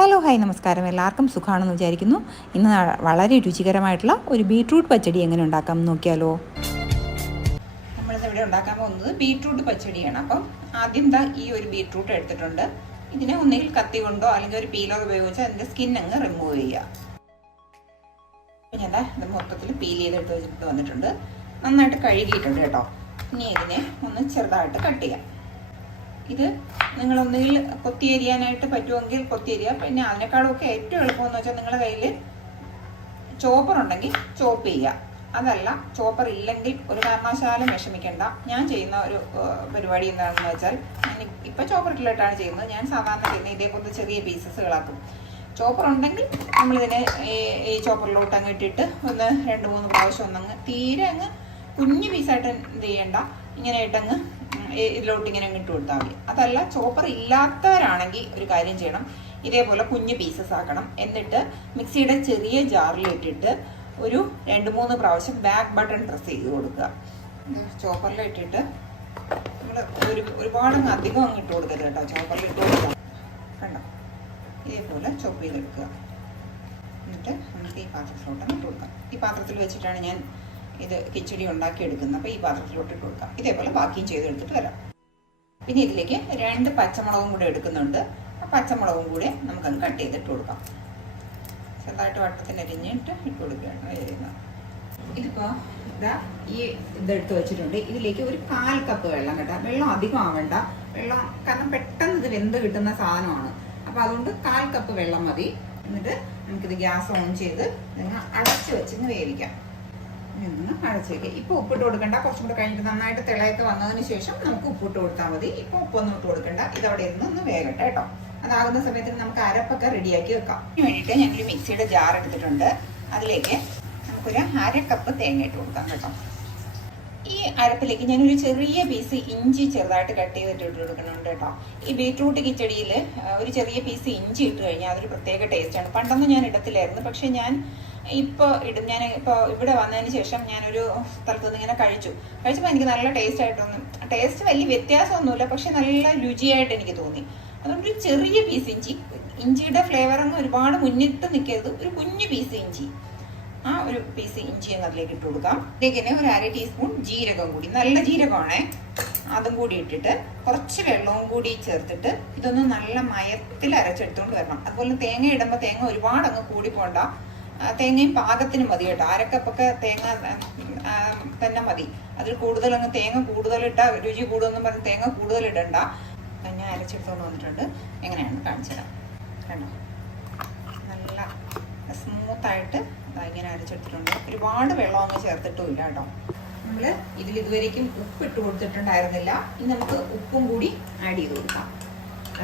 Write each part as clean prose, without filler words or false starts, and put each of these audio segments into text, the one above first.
Hello hi നമസ്കാരം. എല്ലാവർക്കും സുഖമാണെന്ന് വിചാരിക്കുന്നു. ഇന്ന് വളരെ രുചികരമായിട്ടുള്ള ഒരു ബീട്രൂട്ട് പച്ചടി എങ്ങനെ ഉണ്ടാക്കാം എന്ന് നോക്കിയാലോ. നമ്മളിവിടെ ഉണ്ടാക്കാൻ പോകുന്നത് ബീട്രൂട്ട് പച്ചടിയാണ്. അപ്പം ആദ്യം ഈ ഒരു ബീട്രൂട്ട് എടുത്തിട്ടുണ്ട്. ഇതിനെ ഒന്നുകിൽ കത്തി കൊണ്ടോ അല്ലെങ്കിൽ ഒരു പീലർ ഉപയോഗിച്ച് അതിൻ്റെ സ്കിൻ അങ്ങ് റിമൂവ് ചെയ്യുക. ഞാൻ ഇത് മൊത്തത്തിൽ പീൽ ചെയ്തെടുത്ത് വെച്ചിട്ട് വന്നിട്ടുണ്ട്. നന്നായിട്ട് കഴുകിയിട്ടുണ്ട് കേട്ടോ. ഇനി ഇതിനെ ഒന്ന് ചെറുതായിട്ട് കട്ട് ചെയ്യാം. ഇത് നിങ്ങളൊന്നുകിൽ കൊത്തിയരിയാനായിട്ട് പറ്റുമെങ്കിൽ കൊത്തിയരിയുക. പിന്നെ അതിനേക്കാളൊക്കെ ഏറ്റവും എളുപ്പമെന്ന് വെച്ചാൽ നിങ്ങളുടെ കയ്യിൽ ചോപ്പർ ഉണ്ടെങ്കിൽ ചോപ്പ് ചെയ്യുക. അതല്ല ചോപ്പർ ഇല്ലെങ്കിൽ ഒരു കാരണവശാലും വിഷമിക്കേണ്ട. ഞാൻ ചെയ്യുന്ന ഒരു പരിപാടി എന്താണെന്ന് വെച്ചാൽ ഞാൻ ഇപ്പം ചോപ്പറിട്ടിട്ടാണ് ചെയ്യുന്നത്. ഞാൻ സാധാരണ ചെയ്യുന്നത് ഇതേപോലത്തെ ചെറിയ പീസസുകളാക്കും. ചോപ്പർ ഉണ്ടെങ്കിൽ നമ്മളിതിനെ ഈ ചോപ്പറിലോട്ട് അങ്ങ് ഇട്ടിട്ട് ഒന്ന് 2-3 പ്രാവശ്യം ഒന്നങ്ങ് തീരെ അങ്ങ് കുഞ്ഞു പീസായിട്ട് എന്ത് ചെയ്യണ്ട, ഇങ്ങനെ ഇട്ടങ്ങ് ഇതിലോട്ട് ഇങ്ങനെ ഇട്ട് കൊടുത്താൽ മതി. അതല്ല ചോപ്പർ ഇല്ലാത്തവരാണെങ്കിൽ ഒരു കാര്യം ചെയ്യണം, ഇതേപോലെ കുഞ്ഞു പീസസ് ആക്കണം. എന്നിട്ട് മിക്സിയുടെ ചെറിയ ജാറിൽ ഇട്ടിട്ട് ഒരു 2-3 പ്രാവശ്യം ബാക്ക് ബട്ടൺ പ്രസ് ചെയ്ത് കൊടുക്കുക. ചോപ്പറിൽ ഇട്ടിട്ട് നമ്മൾ ഒരുപാടങ്ങ് അധികം അങ്ങ് ഇട്ട് കൊടുക്കരുത് കേട്ടോ. ചോപ്പറിൽ ഇട്ട് കൊടുക്കുക, കണ്ടോ, ഇതേപോലെ ചോപ്പ് ചെയ്തെടുക്കുക. എന്നിട്ട് നമുക്ക് ഈ പാത്രത്തിലോട്ട് ഇട്ട് കൊടുക്കാം. ഈ പാത്രത്തിൽ വെച്ചിട്ടാണ് ഞാൻ ഇത് കിച്ചടി ഉണ്ടാക്കിയെടുക്കുന്നത്. അപ്പോൾ ഈ പാത്രത്തിലോട്ട് ഇട്ട് കൊടുക്കാം. ഇതേപോലെ ബാക്കിയും ചെയ്തെടുത്തിട്ട് വരാം. പിന്നെ ഇതിലേക്ക് 2 പച്ചമുളകും കൂടെ എടുക്കുന്നുണ്ട്. ആ പച്ചമുളകും കൂടെ നമുക്കത് കട്ട് ചെയ്തിട്ട് കൊടുക്കാം. ചെറുതായിട്ട് വട്ടത്തിന് അരിഞ്ഞിട്ട് ഇട്ട് കൊടുക്കുകയാണ്. ഇതിപ്പോൾ ഈ ഇതെടുത്ത് വെച്ചിട്ടുണ്ട്. ഇതിലേക്ക് ഒരു 1/4 കപ്പ് വെള്ളം കേട്ടോ. വെള്ളം അധികം ആവേണ്ട. വെള്ളം കാരണം പെട്ടെന്ന് ഇത് വെന്ത് കിട്ടുന്ന സാധനമാണ്. അപ്പോൾ അതുകൊണ്ട് 1/4 കപ്പ് വെള്ളം മതി. എന്നിട്ട് നമുക്കിത് ഗ്യാസ് ഓൺ ചെയ്ത് അടച്ച് വെച്ച് വേവിക്കാം. അടച്ച് വയ്ക്കുക. ഇപ്പോൾ ഉപ്പിട്ട് കൊടുക്കണ്ട. കുറച്ചും കൂടെ കഴിഞ്ഞിട്ട് നന്നായിട്ട് തിളയൊക്കെ വന്നതിന് ശേഷം നമുക്ക് ഉപ്പിട്ട് കൊടുത്താൽ മതി. ഇപ്പോൾ ഉപ്പൊന്നും ഇട്ട് കൊടുക്കണ്ട. ഇതവിടെ ഇരുന്ന് വേകട്ടെ കേട്ടോ. അതാകുന്ന സമയത്തിന് നമുക്ക് അരപ്പൊക്കെ റെഡിയാക്കി വെക്കാം. അതിന് വേണ്ടിയിട്ട് ഞാനൊരു മിക്സിയുടെ ജാർ എടുത്തിട്ടുണ്ട്. അതിലേക്ക് നമുക്കൊരു 1/2 കപ്പ് തേങ്ങ ഇട്ട് കൊടുക്കാം കേട്ടോ. ഈ അരപ്പിലേക്ക് ഞാനൊരു ചെറിയ പീസ് ഇഞ്ചി ചെറുതായിട്ട് കട്ട് ചെയ്തിട്ട് ഇട്ട് കൊടുക്കുന്നുണ്ട് കേട്ടോ. ഈ ബീട്രൂട്ട് കിച്ചടിയിൽ ഒരു ചെറിയ പീസ് ഇഞ്ചി ഇട്ട് കഴിഞ്ഞാൽ അതൊരു പ്രത്യേക ടേസ്റ്റാണ്. പണ്ടൊന്നും ഞാൻ ഇടത്തില്ലായിരുന്നു, പക്ഷെ ഞാൻ ഇപ്പോൾ ഇടും. ഞാൻ ഇപ്പോൾ ഇവിടെ വന്നതിന് ശേഷം ഞാനൊരു സ്ഥലത്ത് നിന്ന് ഇങ്ങനെ കഴിച്ചപ്പോൾ എനിക്ക് നല്ല ടേസ്റ്റ് വലിയ വ്യത്യാസമൊന്നുമില്ല, പക്ഷെ നല്ല രുചിയായിട്ട് എനിക്ക് തോന്നി. അതുകൊണ്ട് ഒരു ചെറിയ പീസ് ഇഞ്ചിയുടെ ഫ്ലേവർ അങ്ങ് ഒരുപാട് മുന്നിട്ട് നിൽക്കരുത്. ഒരു കുഞ്ഞു പീസ് ഇഞ്ചി, ആ ഒരു പീസ് ഇഞ്ചി അങ്ങ് അതിലേക്ക് ഇട്ട് കൊടുക്കാം. ഇതിലേക്ക് തന്നെ ഒരു 1/2 ടീസ്പൂൺ ജീരകം കൂടി, നല്ല ജീരകമാണേ, അതും കൂടി ഇട്ടിട്ട് കുറച്ച് വെള്ളവും കൂടി ചേർത്തിട്ട് ഇതൊന്ന് നല്ല മയത്തിൽ അരച്ചെടുത്തുകൊണ്ട് വരണം. അതുപോലെ തേങ്ങ ഇടുമ്പോൾ തേങ്ങ ഒരുപാട് അങ്ങ് കൂടി പോണ്ട. തേങ്ങയും പാകത്തിന് മതി കേട്ടോ. 1/2 കപ്പൊക്കെ തേങ്ങ തന്നെ മതി. അതിൽ കൂടുതൽ അങ്ങ് തേങ്ങ കൂടുതലിട്ട രുചി കൂടുതലെന്ന് പറഞ്ഞ് തേങ്ങ കൂടുതൽ ഇടണ്ട. ഞാൻ അരച്ചെടുത്തോണ്ട് വന്നിട്ടുണ്ട്. എങ്ങനെയാണെന്ന് കാണിച്ചു തരാം. കണ്ടോ, നല്ല സ്മൂത്തായിട്ട് ഇങ്ങനെ അരച്ചെടുത്തിട്ടുണ്ട്. ഒരുപാട് വെള്ളം അങ്ങ് ചേർത്തിട്ടുമില്ല കേട്ടോ. നമ്മൾ ഇതിൽ ഇതുവരേക്കും ഉപ്പ് ഇട്ട് കൊടുത്തിട്ടുണ്ടായിരുന്നില്ല. ഇനി നമുക്ക് ഉപ്പും കൂടി ആഡ് ചെയ്ത് കൊടുക്കാം.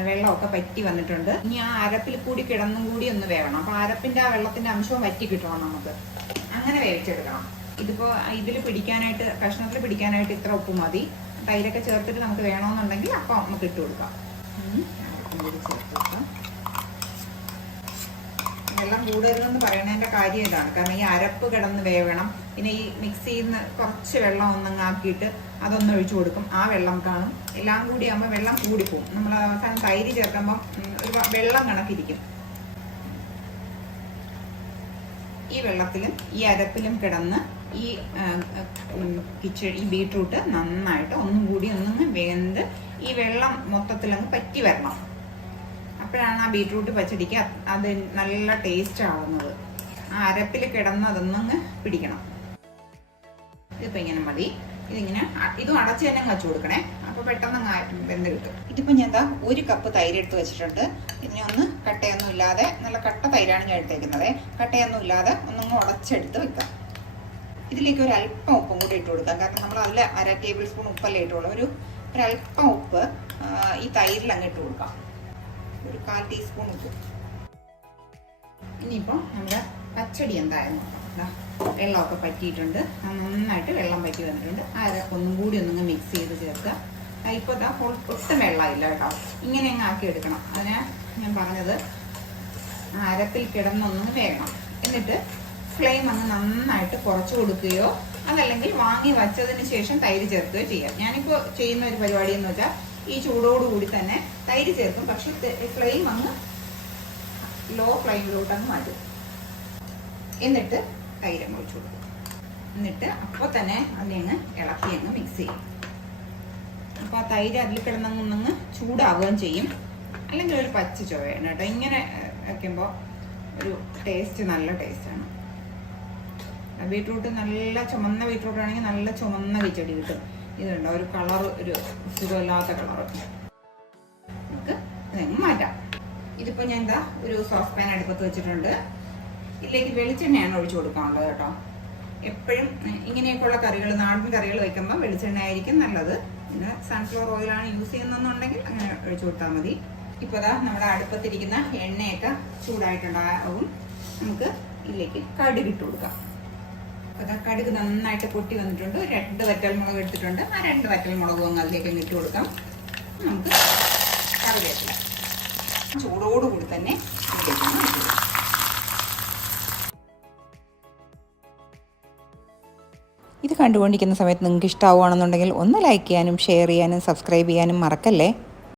വെള്ളമൊക്കെ പറ്റി വന്നിട്ടുണ്ട്. ഇനി ആ അരപ്പിൽ കൂടി കിടന്നും കൂടി ഒന്ന് വേവണം. അപ്പോൾ അരപ്പിൻ്റെ ആ വെള്ളത്തിൻ്റെ അംശവും വറ്റി കിട്ടണം നമുക്ക്. അങ്ങനെ വേവിച്ചെടുക്കണം. ഇതിപ്പോൾ ഇതിൽ പിടിക്കാനായിട്ട്, കഷ്ണത്തിൽ പിടിക്കാനായിട്ട് ഇത്ര ഉപ്പ് മതി. തൈരൊക്കെ ചേർത്തിട്ട് നമുക്ക് വേണമെന്നുണ്ടെങ്കിൽ അപ്പം നമുക്ക് ഇട്ട് കൊടുക്കാം. അരപ്പും കൂടി ചേർത്ത് കൊടുക്കാം. വെള്ളം കൂടരുതെന്ന് പറയുന്നതിൻ്റെ കാര്യം ഇതാണ്. കാരണം ഈ അരപ്പ് കിടന്ന് വേവണം. പിന്നെ ഈ മിക്സിയിൽ നിന്ന് കുറച്ച് വെള്ളം ഒന്നങ്ങ് ആക്കിയിട്ട് അതൊന്ന് ഒഴിച്ചു കൊടുക്കും. ആ വെള്ളം കാണും. എല്ലാം കൂടി ആകുമ്പോൾ വെള്ളം കൂടിപ്പോവും. നമ്മൾ അവസാനം തൈര് ചേർക്കുമ്പോൾ ഒരു വെള്ളം കണക്കിരിക്കും. ഈ വെള്ളത്തിലും ഈ അരപ്പിലും കിടന്ന് ഈ ബീട്രൂട്ട് നന്നായിട്ട് ഒന്നും കൂടി ഒന്നങ്ങ് വെന്ത് ഈ വെള്ളം മൊത്തത്തിലങ്ങ് പറ്റി വരണം. അപ്പോഴാണ് ആ ബീട്രൂട്ട് പച്ചടിക്ക് അത് നല്ല ടേസ്റ്റ് ആവുന്നത്. ആ അരപ്പിൽ കിടന്ന് അതൊന്നങ്ങ് പിടിക്കണം. ഇതിപ്പോൾ ഇങ്ങനെ മതി. ഇതും അടച്ച് തന്നെ വെച്ചു കൊടുക്കണേ. അപ്പോൾ പെട്ടെന്ന് വെന്ത് കിട്ടും. ഇതിപ്പോൾ ഞാൻ 1 കപ്പ് തൈര് എടുത്ത് വെച്ചിട്ടുണ്ട്. ഇതിനെ ഒന്ന് കട്ടയൊന്നും ഇല്ലാതെ, നല്ല കട്ട തൈരാണ് ഞാൻ എടുത്തേക്കുന്നത്. കട്ടയൊന്നും ഇല്ലാതെ ഒന്നങ്ങ് ഉടച്ചെടുത്ത് വെക്കാം. ഇതിലേക്ക് ഒരു അല്പം ഉപ്പും കൂടി ഇട്ട് കൊടുക്കാം. കാരണം നമ്മൾ അതിൽ 1/2 ടേബിൾ സ്പൂൺ ഉപ്പല്ലേ ഇട്ടുള്ളൂ. ഒരു അല്പം ഉപ്പ് ഈ തൈരിൽ അങ്ങ് ഇട്ട് കൊടുക്കാം. ഒരു 1/4 ടീസ്പൂൺ ഉപ്പ്. ഇനിയിപ്പോൾ നമ്മുടെ പച്ചടി എന്തായാലും നോക്കാം. വെള്ളമൊക്കെ പറ്റിയിട്ടുണ്ട്. നന്നായിട്ട് വെള്ളം പറ്റി വന്നിട്ടുണ്ട്. ഒന്നും കൂടി ഒന്നങ്ങ് മിക്സ് ചെയ്ത് ചേർക്കുക. ഇപ്പോൾ ഒട്ടും വെള്ളമില്ല കേട്ടോ. ഇങ്ങനെ അങ്ങ് ആക്കി എടുക്കണം. അതിന് ഞാൻ പറഞ്ഞത് അരപ്പിൽ കിടന്നൊന്നും വേകണം. എന്നിട്ട് ഫ്ലെയിം അങ്ങ് നന്നായിട്ട് കുറച്ച് കൊടുക്കുകയോ അതല്ലെങ്കിൽ വാങ്ങി വച്ചതിന് ശേഷം തൈര് ചേർക്കുകയോ ചെയ്യാം. ഞാനിപ്പോൾ ചെയ്യുന്ന ഒരു പരിപാടി എന്ന് വെച്ചാൽ ഈ ചൂടോടുകൂടി തന്നെ തൈര് ചേർക്കും. പക്ഷെ ഫ്ലെയിം അങ്ങ് ലോ ഫ്ലെയിമിലോട്ട് അങ്ങ് മാറ്റും. എന്നിട്ട് തൈരങ്ങ് ഒഴിച്ചു കൊടുക്കും. എന്നിട്ട് അപ്പോൾ തന്നെ അതിനെ ഇളക്കി അങ്ങ് മിക്സ് ചെയ്യും. അപ്പോൾ ആ തൈര് അതിൽ കിടന്നങ്ങ് ചൂടാവുകയും ചെയ്യും. അല്ലെങ്കിൽ ഒരു പച്ച ചുവയാണ് കേട്ടോ. ഇങ്ങനെ വയ്ക്കുമ്പോൾ ഒരു ടേസ്റ്റ്, നല്ല ടേസ്റ്റാണ്. ബീട്രൂട്ട് നല്ല ചുമന്ന ബീട്രൂട്ട് ആണെങ്കിൽ നല്ല ചുമന്ന കിച്ചടി കിട്ടും. ഇതുണ്ടോ ഒരു കളറ്, ഒരു സുഖമില്ലാത്ത കളറ്. നമുക്ക് ഇതങ്ങ് മാറ്റാം. ഇതിപ്പോൾ ഞാൻ എന്താ ഒരു സോസ് പാൻ അടുപ്പത്ത് വെച്ചിട്ടുണ്ട്. ഇതിലേക്ക് വെളിച്ചെണ്ണയാണ് ഒഴിച്ചു കൊടുക്കാനുള്ളത് കേട്ടോ. എപ്പോഴും ഇങ്ങനെയൊക്കെയുള്ള കറികൾ, നാടൻ കറികൾ വയ്ക്കുമ്പോൾ വെളിച്ചെണ്ണ ആയിരിക്കും നല്ലത്. പിന്നെ സൺഫ്ലവർ ഓയിലാണ് യൂസ് ചെയ്യുന്നതെന്നുണ്ടെങ്കിൽ അങ്ങനെ ഒഴിച്ചു കൊടുത്താൽ മതി. ഇപ്പോൾ ഇതാ നമ്മുടെ അടുപ്പത്തിരിക്കുന്ന എണ്ണയൊക്കെ ചൂടായിട്ടുണ്ടാവും. നമുക്ക് ഇതിലേക്ക് കടുകിട്ട് കൊടുക്കാം. അപ്പോൾ അതാ കടുക് നന്നായിട്ട് പൊട്ടി വന്നിട്ടുണ്ട്. 2 വറ്റൽമുളക് എടുത്തിട്ടുണ്ട്. ആ 2 വറ്റൽമുളകും അങ്ങ് അതിലേക്ക് ഇട്ട് കൊടുക്കാം. നമുക്ക് കറിവേപ്പില ചൂടോടുകൂടി തന്നെ ഇതിലേക്ക്. ഇത് കണ്ടുകൊണ്ടിരിക്കുന്ന സമയത്ത് നിങ്ങൾക്ക് ഇഷ്ടമാവുകയാണെന്നുണ്ടെങ്കിൽ ഒന്ന് ലൈക്ക് ചെയ്യാനും ഷെയർ ചെയ്യാനും സബ്സ്ക്രൈബ് ചെയ്യാനും മറക്കല്ലേ.